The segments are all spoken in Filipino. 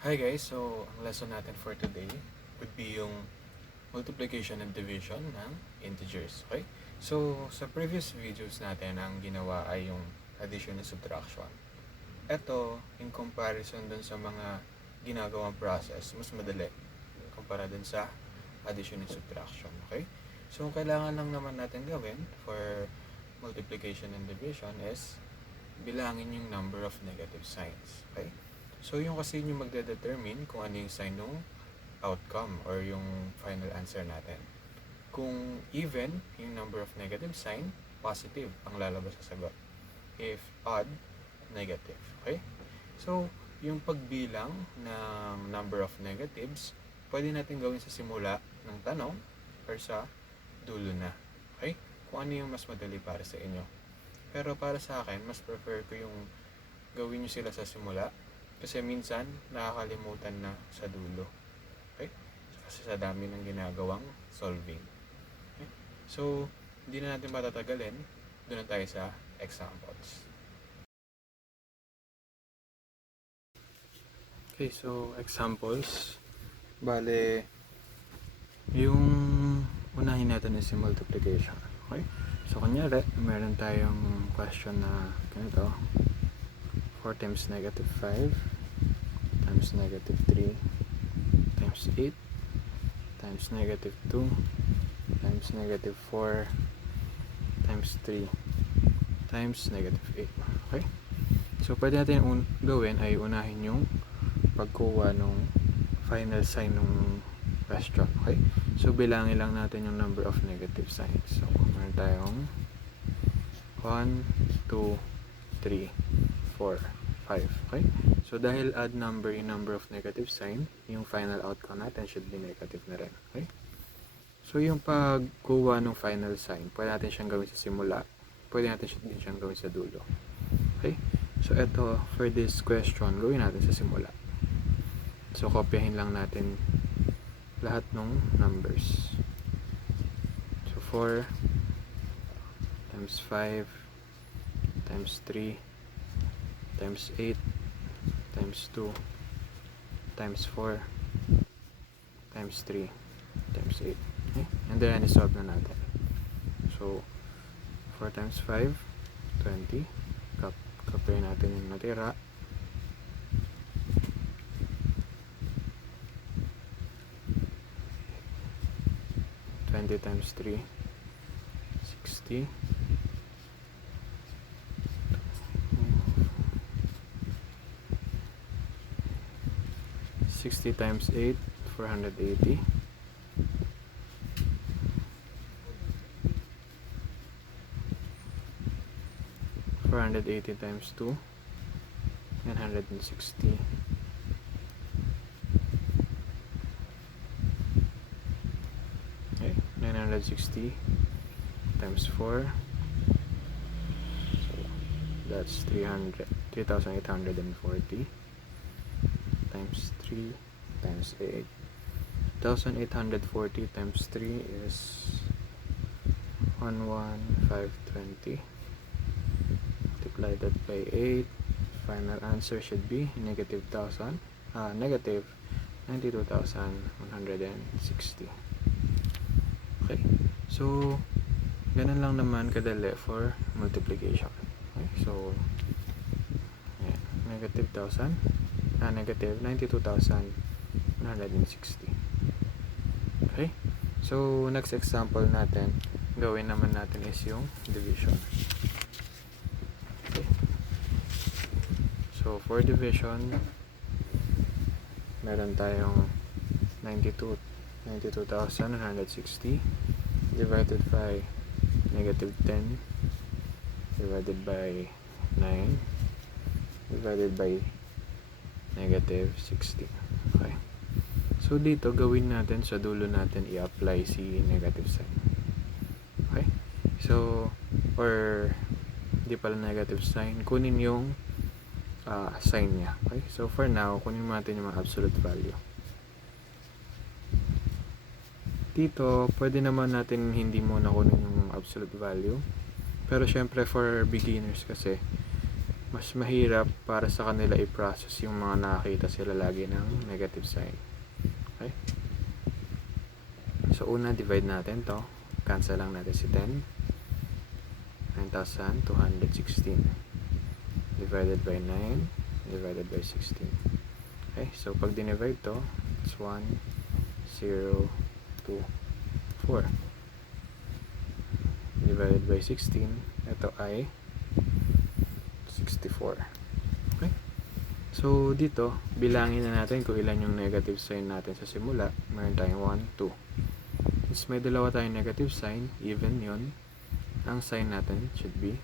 Hi guys, so ang lesson natin for today would be yung multiplication and division ng integers, okay? So, sa previous videos natin, ang ginawa ay yung addition and subtraction. Ito, in comparison dun sa mga ginagawang process, mas madali kumpara dun sa addition and subtraction, okay? So, ang kailangan lang naman natin gawin for multiplication and division is bilangin yung number of negative signs, okay? So, yung kasi yung magde-determine kung ano yung sign ng outcome or yung final answer natin. Kung even, yung number of negative sign, positive ang lalabas sa sagot. If odd, negative. Okay? So, yung pagbilang ng number of negatives, pwede natin gawin sa simula ng tanong or sa dulo na. Okay? Kung ano yung mas madali para sa inyo. Pero para sa akin, mas prefer ko yung gawin nyo sila sa simula kasi minsan nakakalimutan na sa dulo. Okay? Kasi sa dami ng ginagawang solving. Okay? So, hindi na natin matatagalin. Doon na tayo sa examples. Okay, so examples. Bale, yung unahin natin is yung multiplication. Okay? So, kunyari, meron tayong question na ganito. 4 times negative 5 times negative 3 times 8 times negative 2 times negative 4 times 3 times negative 8. Okay? So, pwede natin gawin ay unahin yung pagkuha ng final sign ng question. Okay? So, bilangin lang natin yung number of negative signs. So, meron tayong 1, 2, 3, 4, 5. Okay? So, dahil odd number yung number of negative sign, yung final outcome natin should be negative na rin. Okay? So, yung pagkuha ng final sign, pwede natin siyang gawin sa simula. Pwede natin din siyang gawin sa dulo. Okay? So, ito, for this question, gawin natin sa simula. So, kopyahin lang natin lahat ng numbers. So, 4 times 5 times 3 times 8 times 2 times 4 times 3 times 8. Okay? And then, isolve na natin. So, 4 times 5, 20. Kapay natin yung natira. Times 3, 60. 60 times 8, 480. 480 times 2, 960. Okay, 960 times 4. So that's 3,840 times 3 times 8. 1,840 times 3 is 11520. Multiply that by 8. Final answer should be negative 92,160. Okay, so ganun lang naman kadali for multiplication. Okay, so ayan, negative 92,160. Okay, so next example natin gawin naman natin is yung division. Okay, so for division meron tayong 92,160 divided by negative 10 divided by 9 divided by negative 60. Okay, so dito gawin natin sa dulo natin i-apply si negative sign. Okay, so or di pala negative sign, kunin yung sign niya. Okay, so for now kunin natin yung mga absolute value. Dito, pwede naman natin hindi muna kunin yung absolute value. Pero syempre for beginners kasi, mas mahirap para sa kanila i-process yung mga nakakita sila lagi ng negative sign. Okay? So, una, divide natin to. Cancel lang natin si 10. 9,216 divided by 9 divided by 16. Okay? So, pag dinivide to, it's 1, 0, 2, 4. Divided by 16, ito ay 64. Okay? So, dito, bilangin na natin kung ilan yung negative sign natin sa simula. Meron tayong 1, 2. Since may dalawa tayong negative sign, even yun, ang sign natin should be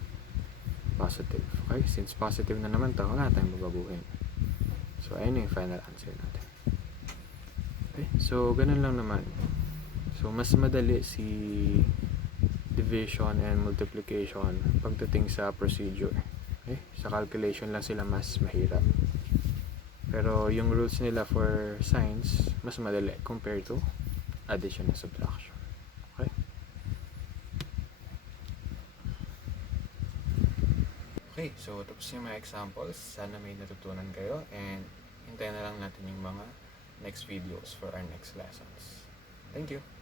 positive. Okay? Since positive na naman to, wala tayong babaguhin. So, ayun yung final answer natin. Okay? So, ganun lang naman. So, mas madali si division and multiplication pagdating sa procedure. Okay? Sa calculation lang sila mas mahirap. Pero yung rules nila for science, mas madali compared to addition and subtraction. Okay? Okay, so tapos yung mga examples. Sana may natutunan kayo and hintayin na lang natin yung mga next videos for our next lessons. Thank you!